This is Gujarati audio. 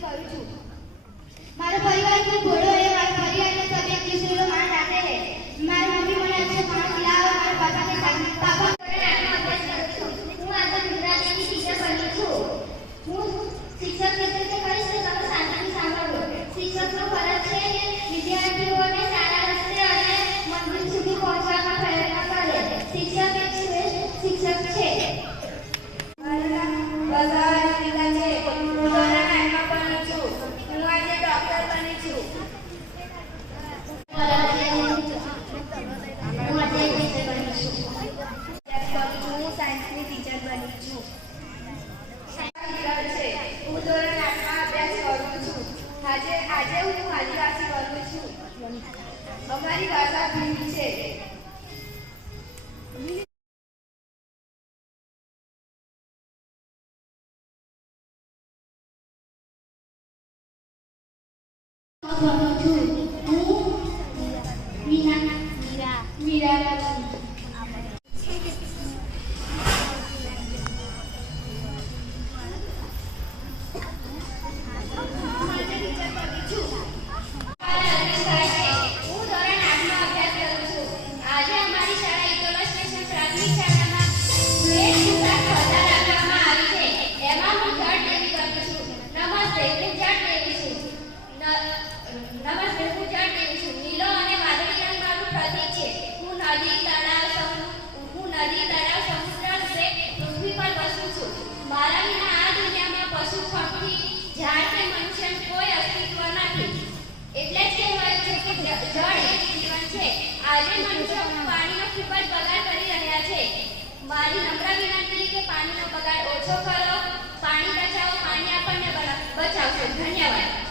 વિનંતી કરું છું। મારો પરિવાર ખૂબ ભોળો है, મારા પરિવારને સभी एक दूसरे को मान रखते हैं। મારી મમ્મી મને अच्छे खाना खिलावे, મારા પાપાને પાપા અભ્યાસ કરું છું। હું આજે ગુજરાતીની ટીચર બની છું। હું શિક્ષક તરીકે કહીશ કે તમે શાંતિથી સાંભળો। શિક્ષકનો ફરજ છે કે વિદ્યાર્થીઓને સારા રસ્તે અને મંજિલ સુધી પહોંચવાનો પ્રયત્ન કરે। શિક્ષક એક શ્રેષ્ઠ શિક્ષક છે। મારું નામ બગાડ રીતા છે। હું ધોરણ 8માં ભણું છું। હું આજે ડોક્ટર બની છું। હું આજે ટીચર બની છું। હું સાયન્સની ટીચર બની છું। હું ધોરણ 8માં અભ્યાસ કરું છું। આજે હું આદિવાસી બનું છું। અમારી ભાષા ભીલ છે। મારા વિના આ દુનિયામાં પશુ પક્ષી ઝાડ કે મનુષ્ય કોઈ અસ્તિત્વ નથી। એટલે જ કહેવાય છે કે જળ એ જીવન છે। આજે મનુષ્યો પાણીનો ખૂબ જ બગાડ કરી રહ્યા છે। મારી નમ્ર વિનંતી કે પાણીનો બગાડ ઓછો કરો, પાણી બચાવો, પાણી આપણને બચાવશે। ધન્યવાદ।